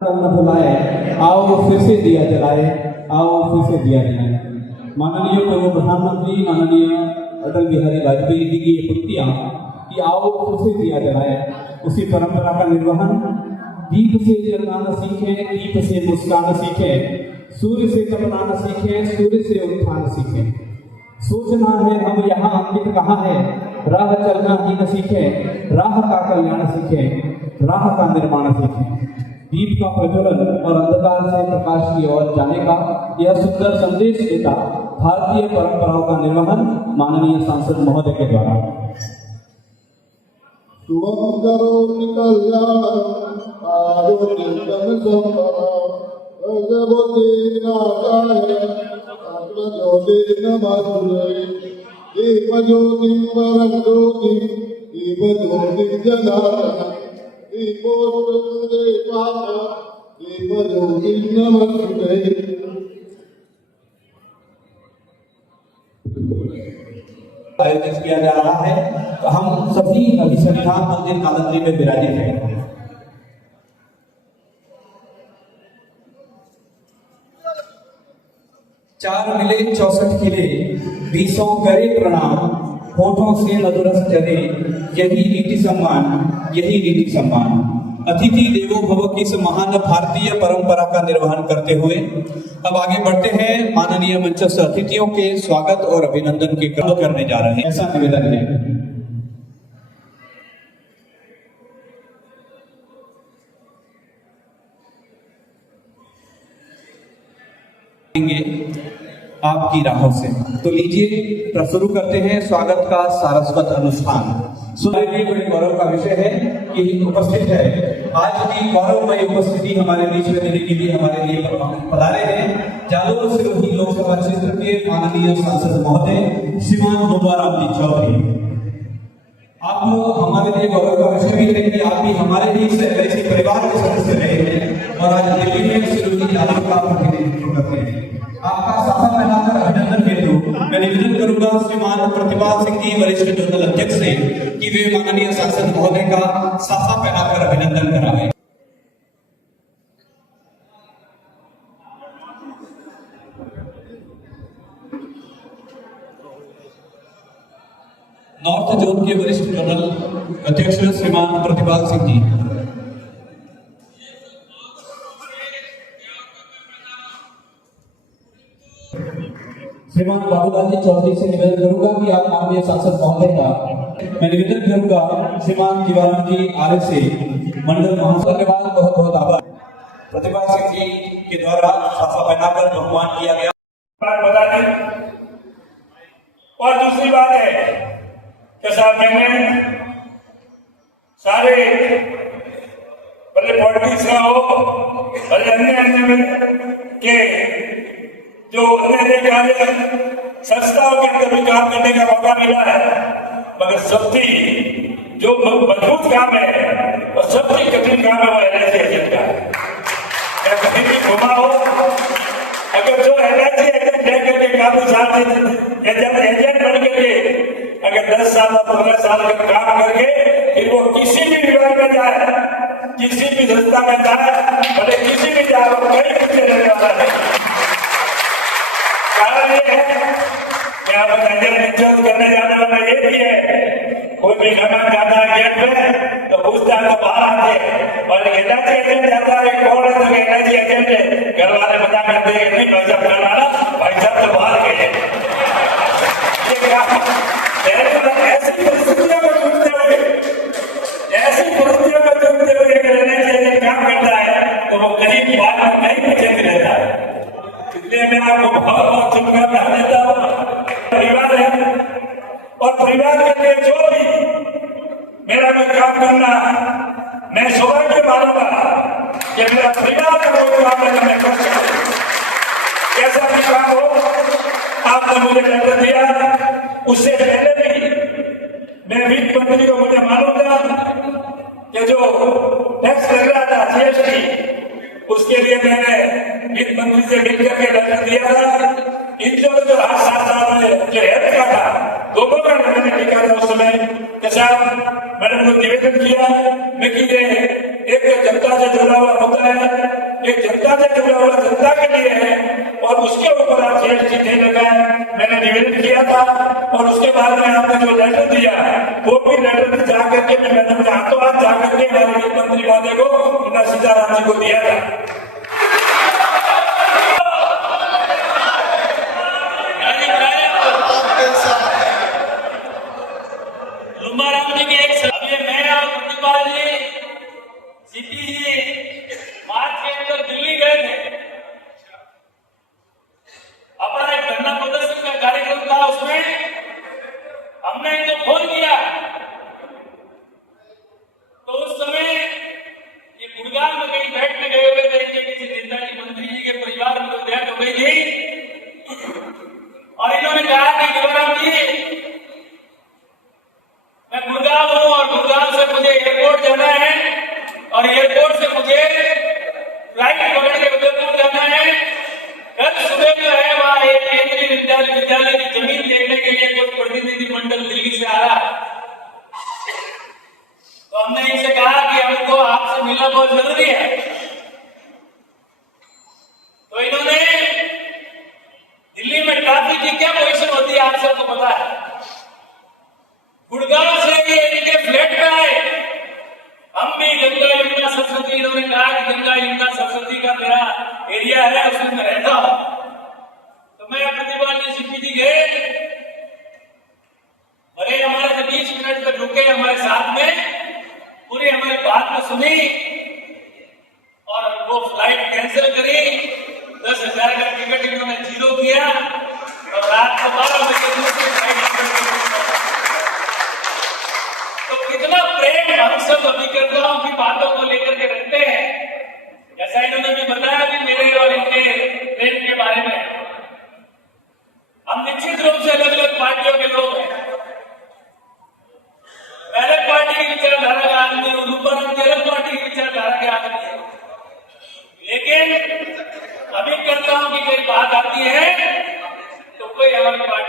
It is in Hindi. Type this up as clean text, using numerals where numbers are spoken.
न भुलाए, आओ फिर से दिया जलाए, आओ फिर से दिया जलाए। माननीय पूर्व प्रधानमंत्री माननीय अटल बिहारी वाजपेयी जी की ये पंक्तियां कि आओ फिर से दिया जलाए, उसी परंपरा का निर्वहन दीप से जलाना सीखें, दीप से मुस्काना सीखें, सूर्य से तपना सीखें, सूर्य से उत्थान सीखें। सोचना है हम यहाँ अंकित कहाँ है, राह चलना ही न सीखें, राह का कल्याण सीखें, राह का निर्माण सीखें। दीप का प्रज्वलन और अंधकार से प्रकाश की ओर जाने का यह सुंदर संदेश देता भारतीय परंपराओं का निर्वहन माननीय सांसद महोदय के द्वारा। शुभम करोमि कल्याणं आरोग्यं संपदां भगवतीनाथाय आत्मज्योतिर्नमस्तुते दीपज्योतिं वरं ज्योतिं दीपज्योतिं जनार्दनः दीपोत्तरे पाप दीपज्योतिं नमस्तुते। आयोजित किया जा रहा है, तो हम सभी अभी संविधान मंदिर कालंदरी में विराजित हैं। चार मिले 64 किले, 20 करे प्रणाम, होठों से मधुरस चले, यही नीति सम्मान, यही नीति सम्मान। अतिथि देवो भव की इस महान भारतीय परंपरा का निर्वहन करते हुए अब आगे बढ़ते हैं। माननीय मंचस्थ अतिथियों के स्वागत और अभिनंदन के क्रम करने जा रहे हैं, ऐसा निवेदन है। आपकी राहों से तो लीजिए शुरू करते हैं स्वागत का सारस्वत अनुष्ठान। सुनने बड़े गौरव का विषय है कि उपस्थित है आज की गौरवमय उपस्थिति हमारे बीच में देने के लिए हमारे लिए पधारे हैं जालोर सिरोही लोकसभा क्षेत्र के माननीय सांसद महोदय श्रीमान मुबारक जी चौधरी। आप लोग हमारे लिए गौरव का विषय भी है कि आप भी हमारे ही ऐसे परिवार के सदस्य रहे हैं और आज दिल्ली में सिरोही जालोर का प्रतिनिधित्व करते हैं। आपका साफा फैलाकर अभिनंदन हेतु मैं निवेदन करूंगा श्रीमान प्रतिभा सिंह जी वरिष्ठ जोनल अध्यक्ष से कि वे माननीय सांसद महोदय का साफा फैलाकर अभिनंदन कराएं। नॉर्थ जोन के वरिष्ठ जोनल अध्यक्ष श्रीमान प्रतिभा सिंह जी। श्रीमान बाबूलाल जी चौधरी से निवेदन करूंगा कि आप माननीय सांसद महोदय का मैं निवेदन करूंगा श्रीमान जीवानंद जी आर्य से मंडल महोदय के बाद बहुत बहुत आभार। प्रतिभा सिंह जी के द्वारा साफा पहनाकर बहुमान किया गया। बता दें। और दूसरी बात है कि साहब मैंने सारे भले पॉलिटिक्स का हो भले अन्य के जो अन्य कार्य संस्थाओं के अंदर भी काम करने का मौका मिला है, मगर सबसे जो मजबूत काम है और सबसे कठिन काम है वो एनर्जी एजेंट का है। कहीं भी घुमा हो, अगर जो एनर्जी एजेंट लेकर के काफी साल से एजेंट बन करके अगर 10 साल और 15 साल का काम करके फिर वो किसी भी विभाग में जाए, किसी भी संस्था में जाए, भले किसी भी जाए, वो कहीं पीछे रहने वाला नहीं। कारण ये है कि आप एजेंट करने जाने वाला ये भी है, कोई भी मेहमान जाता है गेट पे तो पूछता है तो बाहर आते और एनर्जी एजेंट जाता है कौन है तो एनर्जी एजेंट है, घर वाले बता करते हैं नहीं भाई साहब घर वाला भाई साहब तो बाहर गए। ऐसी परिस्थितियों में जूझते हुए अगर एनर्जी एजेंट काम करता है तो वो कहीं बात में नहीं पीछे रहता है। इसलिए मैं आपको बहुत बहुत शुभकामना देता हूँ। परिवार है और परिवार के लिए जो भी मेरा भी काम करना मैं सौभाग्य मानूंगा कि मेरा परिवार का कोई काम है मैं कर सकता हूँ। कैसा भी काम हो आपने मुझे लेटर दिया, उससे पहले भी मैं वित्त मंत्री को मुझे मालूम था कि जो टैक्स लग रहा था जीएसटी, उसके लिए मैंने वित्त मंत्री से मिलकर के लेटर दिया था। इन जो 7 में जो हेल्थ का था दोनों का मैंने लिखा था उस समय कि साहब मैंने उनको निवेदन किया मैं कि एक जनता से जुड़ा हुआ होता है जनता से जुड़ा हुआ जनता के लिए है और उसके ऊपर आप जीएसटी नहीं लगाए, मैंने निवेदन किया था। और उसके बाद में आपने जो लेटर दिया वो भी लेटर जा करके मैंने अपने हाथों हाथ जा करके हमारे वित्त मंत्री महोदय को निर्मला सीतारामन जी को दिया था। लुम्बाराम जी के एक अभी मैं और प्रतिपाल जी सीपी जी मार्च के अंदर दिल्ली गए थे। अपना एक धरना प्रदर्शन का कार्यक्रम था, उसमें हमने इनको फोन किया तो उस समय ये गुड़गांव में कहीं बैठने गए हुए थे कि किसी नेता जी मंत्री जी के परिवार में डेथ हो गई थी और इन्होंने कहा कि लुम्बाराम जी मैं गुड़गांव हूं और गुड़गांव से मुझे एयरपोर्ट जाना है और एयरपोर्ट से मुझे फ्लाइट पकड़ के उदयपुर जाना है। कल सुबह जो है वहां एक केंद्रीय विद्यालय की जमीन देखने के लिए कुछ प्रतिनिधि मंडल दिल्ली से आ रहा है। तो हमने इनसे कहा कि हमको आपसे मिलना बहुत जरूरी है। तो इन्होंने दिल्ली में ट्रैफिक की क्या पोजीशन होती है आप सबको पता है। गुड़गांव से ये इनके फ्लैट पे आए, हम भी गंगा यमुना सरस्वती, इन्होंने कहा कि गंगा यमुना सरस्वती का मेरा एरिया है उसमें मैं रहता हूं। तो मैं प्रतिपाल जी सीपी जी गए, अरे हमारे 20 मिनट तक रुके हमारे साथ में, पूरी हमारी बात को सुनी और वो फ्लाइट कैंसिल करी। 10,000 का टिकट इन्होंने जीरो किया और रात को 12 बजे दूसरी फ्लाइट तो कितना प्रेम हम सब अभिकर्ताओं की बातों को लेकर के रखते हैं। जैसा इन्होंने भी बताया कि मेरे और इनके प्रेम के बारे में, हम निश्चित रूप से अलग अलग पार्टियों के लोग हैं। पहले पार्टी की विचारधारा का आदमी हूं, लुम्बाराम जी अलग पार्टी की विचारधारा के आदमी है, लेकिन अभिकर्ताओं की कोई बात आती है तो कोई हमारी पार्टी